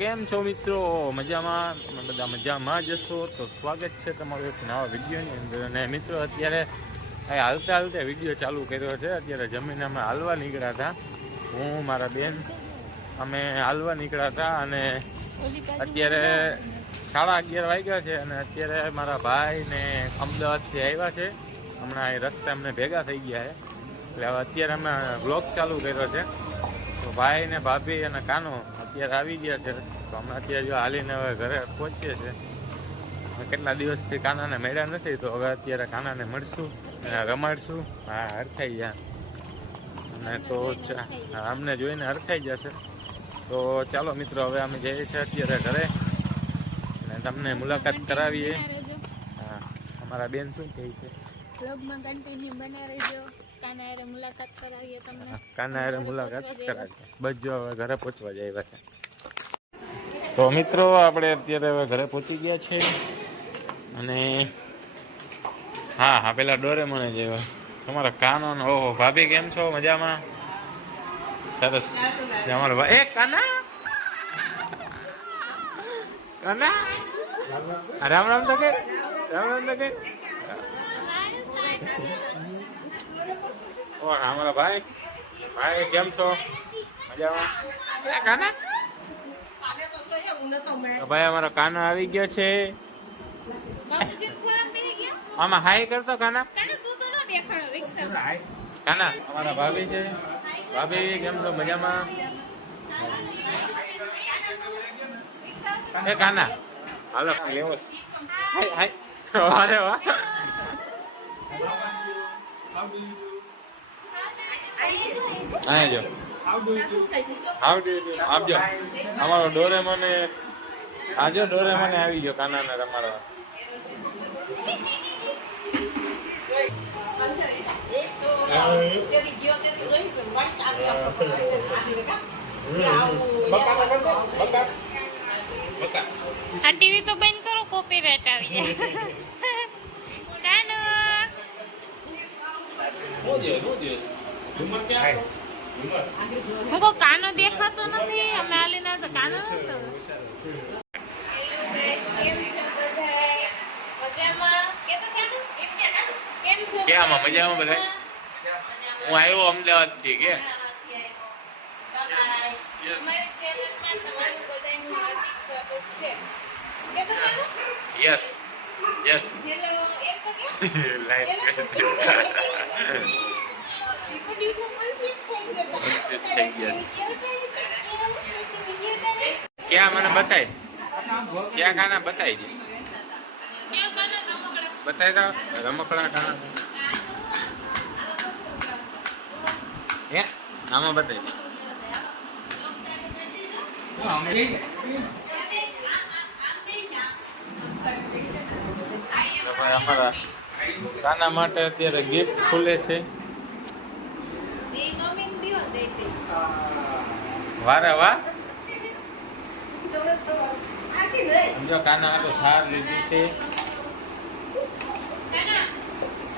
કેમ છો મિત્રો? મજામાં? બધા મજામાં જશો તો સ્વાગત છે તમારું એક નવા વિડીયોની અંદર. અને મિત્રો, અત્યારે હાલતા હાલતા વીડિયો ચાલુ કર્યો છે. અત્યારે જમીન અમે હાલવા નીકળ્યા હતા. હું, મારા બેન, અમે હાલવા નીકળ્યા હતા અને અત્યારે સાડા અગિયાર વાગ્યા છે અને અત્યારે મારા ભાઈ ને અમદાવાદથી આવ્યા છે. હમણાં એ રસ્તે અમને ભેગા થઈ ગયા છે. એટલે હવે અત્યારે અમે બ્લોગ ચાલુ કર્યો છે. તો ભાઈ ને ભાભી અને કાનો અત્યારે આવી ગયા છે. તો અમે અત્યારે જો હાલીને હવે ઘરે પહોંચીએ છીએ. કેટલા દિવસથી કાનાને મળ્યા નથી, તો હવે અત્યારે કાનાને મળશું અને રમાડશું. હા, હરખાઈ ગયા. અને તો અમને જોઈને હરખાઈ જશે. તો ચાલો મિત્રો, હવે અમે જઈએ છીએ અત્યારે ઘરે. અને તમને મુલાકાત કરાવીએ. હા, અમારા બેન શું કહે છે? બ્લોગમાં કન્ટિન્યુ રહેજો. કાના મુલાકાત કરાવીએ તમને. કાના મુલાકાત કરાવીએ. બસ જો હવે ઘરે પહોંચવા જાય તો મિત્રો આપણે અત્યારે હવે ઘરે પહોંચી ગયા છે. અને હા હા પેલા ડોરેમોને જ આવ્યા તમારા કાનો ઓહો ભાભી કેમ છો? મજામાં? સરસ. અમારો ભાઈ એ કાના! કાના! રામ રામ તો કે રામ રામ તો કે ઓ અમારા ભાઈ. ભાઈ કેમ છો? મજામાં? કાના? ભાઈ અમારો કાનો આવી ગયો છે. બાપુજી ખોરાક બેહી ગયા આમાં હાય કરતો કાના? કાના તું તો ન દેખાડો રિક્ષા કાના અમારા ભાભી છે. ભાભી કેમ છો? મજામાં? એ કાના. હાલો લેવો. છે. હાય. હાય અરે વાહ. આય જો. હાઉ ડુ યુ આપજો અમારો ડોરેમોન આજો ડોરેમોન આવી ગયો કાનાને તમારો. આ ટીવી તો બંધ કરો કોપીરાઈટ આવી જાય. કાનો? રોજે રોજે હું કોઈ કાનો દેખાતો નથી અમે આલીને તો કાનો નતો. કેમ છો બધાય? મજામાં? કે તો કાનો કેમ છો કે આમાં મજામાં બધાય? હું આવ્યો અમદાવાદથી કે યસ યસ હેલો એક તો કે. ક્યાં મને બતાય ક્યાં કાના બતાય છે બતાય તો રમકડા કાના હે આમાં બતાય અમારા કાના માટે અત્યારે ગિફ્ટ ખુલે છે. વારે વાહ જો કાના માટે થાર લીધી છે. કાના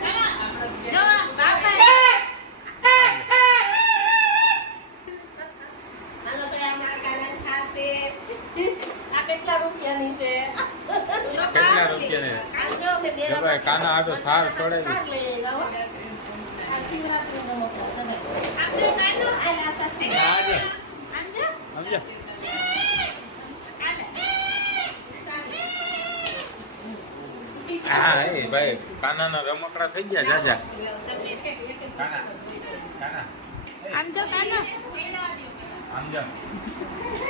કાના જવા બાપા કેટલા રૂપિયાની છે. કેટલા રૂપિયાની ભાઈ કાના. આટો થાર સમજો હા એ ભાઈ કાનાના રમકડા થઈ ગયા જાજા. કાના કાના. આમ જો કાના. આમ જા.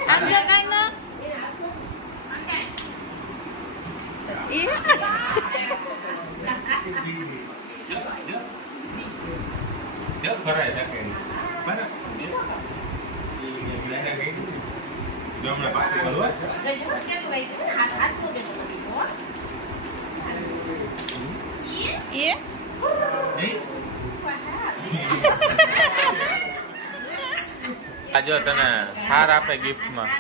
આમ જો કાના. જો જો. જો ભરાય શકે બરાબર જો હમણાં પાછું ભરવા એ જો તને હાર આપે ગિફ્ટમાં.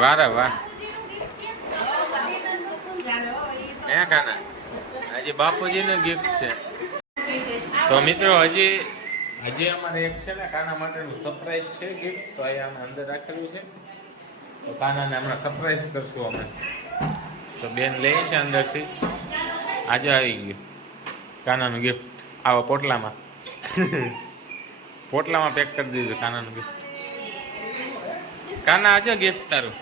વારે વાહ. હે કાના આજે બાપુજી નું ગિફ્ટ છે. તો મિત્રો, હજી હજી અમારે એક છે ને, કાના માટેનું સરપ્રાઈઝ છે ગિફ્ટ તો અહીંયા અમે અંદર રાખેલું છે. તો કાનાને હમણાં સરપ્રાઈઝ કરશું અમે. તો બેન લે છે અંદરથી. આજે આવી ગયું. કાનાનું ગિફ્ટ આવો પોટલામાં. પોટલામાં પેક કરી દીધું કાનાનું ગિફ્ટ કાના આજે ગિફ્ટ તારું.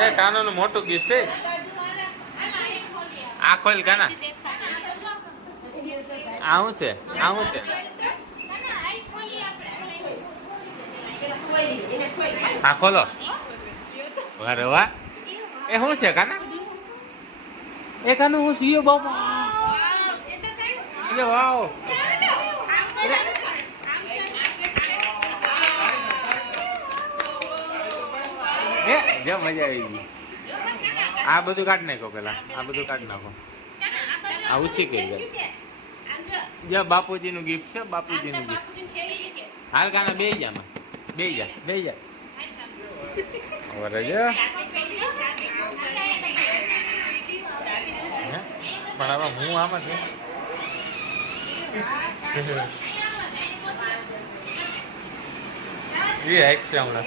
એ કાનાનું મોટું ગિફ્ટ એ આ ખોલ કાના આવું છે? આવું છે? આ ખોલો. વારે વાહ એ શું છે કાના એ કાનું હું સીયો બાપા એટલે વાવ. એ, જો મજા આવી ગઈ. આ બધું કાઢ નાખો પેલા. આ બધું કાઢ નાખો. આ ઉછી કરી જે, બાપુજીનું ગિફ્ટ છે, બાપુજીનું ગિફ્ટ હાલ કાના બે જામાં બે જા બે જા? પણ હવે હું આમ છું. એ હાઈક છે હમણાં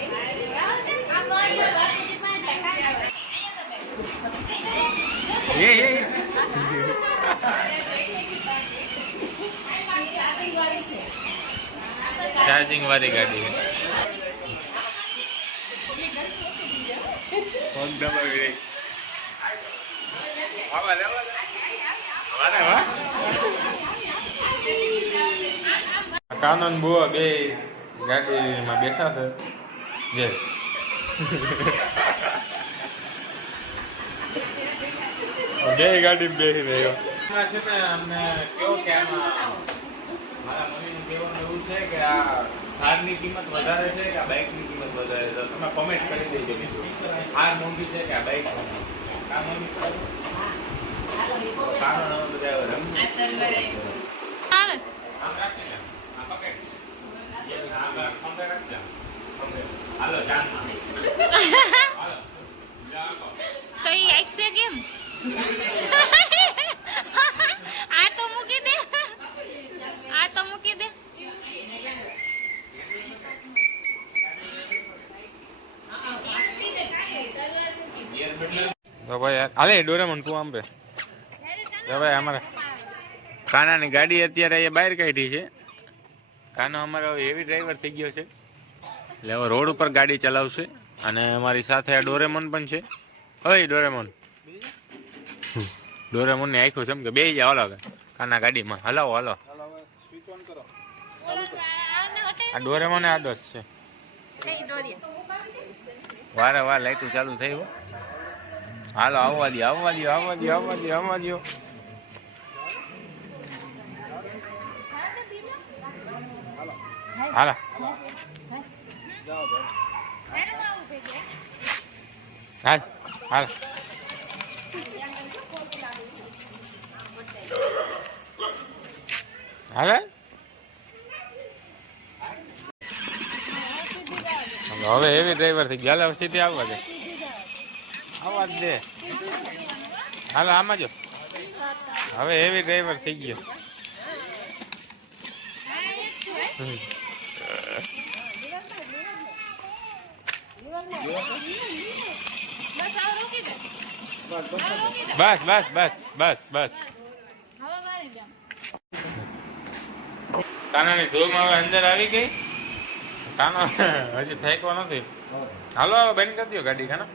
એ ચાર્જિંગ વાળી ગાડી. છે. કાનન બુઆ બે ગાડીમાં બેઠા છે. જે. બે ગાડી બેસી રહ્યો. એમાં છે ને અમને કેવો કે આમાં મારા મમ્મીનું કહેવાનું એવું છે કે આ કારની કિંમત વધારે છે કે આ બાઇકની કિંમત વધારે છે? તમે કોમેન્ટ કરી દેજો મિત્રો. આ મોંઘી છે કે આ બાઇક આ મોંઘી? કાનો નાનો બધા રમી આમ આ પકડ. રાખજે. હાલો, જાન. હાલો. કઈ આઈકશે કેમ? ભાઈ હાલે, ડોરેમોન, તું આમ ભાઈ, અમારે. કાનાની ગાડી અત્યારે અહીંયા બહાર કાઢી છે. કાનો અમારો હેવી ડ્રાઈવર થઈ ગયો છે. એટલે હવે રોડ ઉપર ગાડી ચલાવશે. અને અમારી સાથે ડોરેમોન પણ છે. ઓય ડોરેમોન. ડોરેમોન ને આખ્યો છે એમ કે બે જાવ હાલો કાના ગાડીમાં. હલાવો, હાલો. આ ડોરેમોન આદત છે. વારે વાર લાઈટું ચાલુ થઈ હાલો, આવવા દો આવવા દો આવવા દો આવવા દો આવવા દો હાલો. હાલ હાલ. હાલે હવે એવી ડ્રાઈવર થઈ ગયા હાલે સીધી આવવા દે. આવવા જ દે. હાલો આમાં જો. હવે એવી ડ્રાઈવર થઈ ગયો. હમ. બસ આવ રોકી દે. બસ બસ બસ બસ બસ હવે મારી જામ કાનાની ધૂમ હવે અંદર આવી ગઈ. કાનો હજી થાક્યો નથી. હાલો હવે બંધ કરી દો ગાડી, કાના.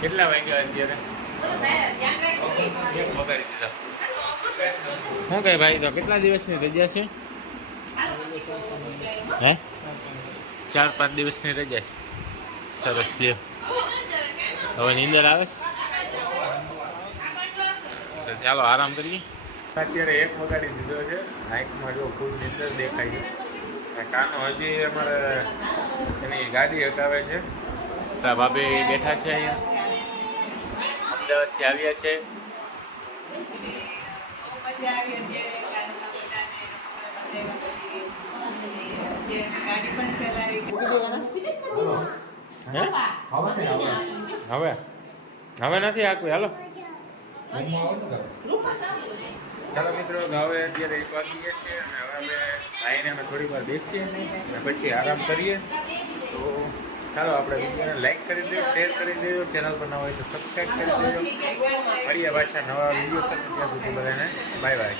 કેટલા વાગ્યા અત્યારે? શું કઈ ભાઈ, તો કેટલા દિવસની રજા છે? હે? ચાર પાંચ દિવસની રજા છે. સરસ, લ્યો. હવે નીંદર આવે ચાલો આરામ કરીએ. અત્યારે એક વગાડી દીધો છે. નાઇકમાં જો ફૂલ નીચે દેખાય છે. કાનો હજી અમારે એની ગાડી હટાવે છે. તા ભાભી બેઠા છે અહીંયા. અમદાવાદથી આવ્યા છે. હવે? હવે નથી આખું હાલો. ચાલો મિત્રો, હવે અત્યારે એક વાગી ગયા છે અને હવે અમે આવીને અમે થોડી વાર બેસીએ અને પછી આરામ કરીએ. તો ચાલો આપણે વિડીયોને લાઈક કરી દેજો શેર કરી દેજો ચેનલ પર નવા હોય તો સબસ્ક્રાઈબ કરી દેજો. ફરી પાછા નવા વીડિયો સાથે. ત્યાં સુધી બધાને બાય બાય